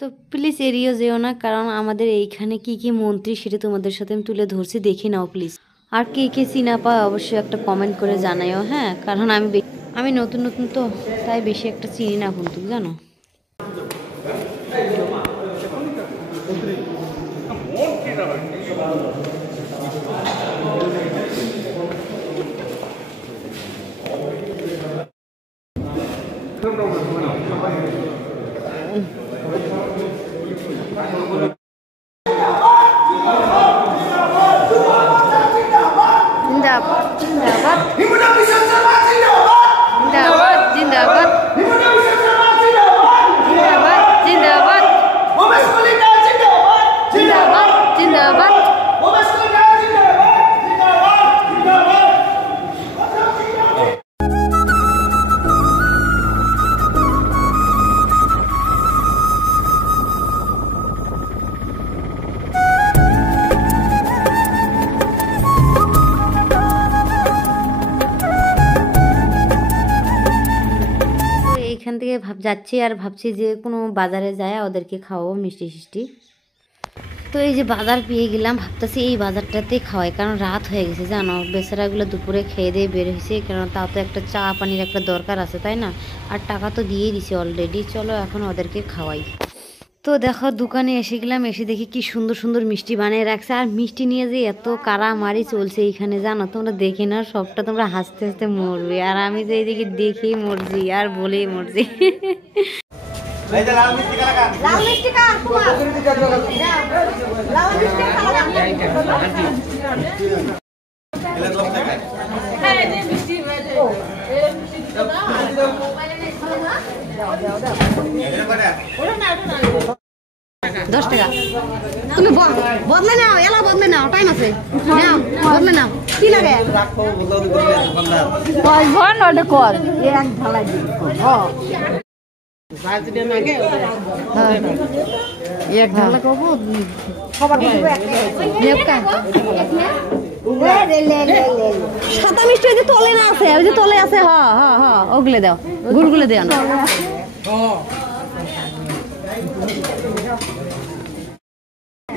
তো প্লিজ এড়িয়ে যেও না, কারণ আমাদের এইখানে কি কি মন্ত্রী সেটা তোমাদের সাথে আমি তুলে ধরছি, দেখে নাও প্লিজ। আর কে কে চিনা পায় অবশ্যই একটা কমেন্ট করে জানাইও, হ্যাঁ, কারণ আমি নতুন নতুন তো, তাই বেশি একটা চিনি না কিন্তু, জানো। এখান থেকে যাচ্ছি আর ভাবছি যে কোনো বাজারে যায় ওদেরকে খাওয়াবো মিষ্টি সিষ্টি। তো এই যে বাজার পেয়ে গেলাম, ভাবতেছি এই বাজারটাতেই খাওয়াই, কারণ রাত হয়ে গেছে জানো, বেচারাগুলো দুপুরে খেয়ে দিয়ে বের হয়েছে, কারণ তাও তো একটা চা পানির একটা দরকার আছে তাই না, আর টাকা তো দিয়েই দিছে অলরেডি। চলো এখন ওদেরকে খাওয়াই। তো দেখো দোকানে এসে গেলাম, এসে দেখি কি সুন্দর সুন্দর মিষ্টি বানিয়ে রাখছে, আর মিষ্টি নিয়ে যে এত কারামারি চলছে এইখানে জানো, তোমরা দেখে না সবটা তোমরা হাসতে হাসতে মরবে, আর আমি যে এইদিকে দেখেই মরছি আর বলেই মরছি। দশ টাকা তুমি বদলে নাও, এলা বদলে নাও, টাইম আছে, নাও বদলে নাও। কি লাগে এক ঢালাই এক ঢালা করবো সাদা মিষ্টি ওই যে তলে না আছে, ওই যে তলে আছে, হ্যাঁ হ্যাঁ হ্যাঁ ওগুলো দাও, গুড়গুলো দেও না।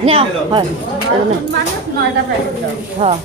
নাও হ্যাঁ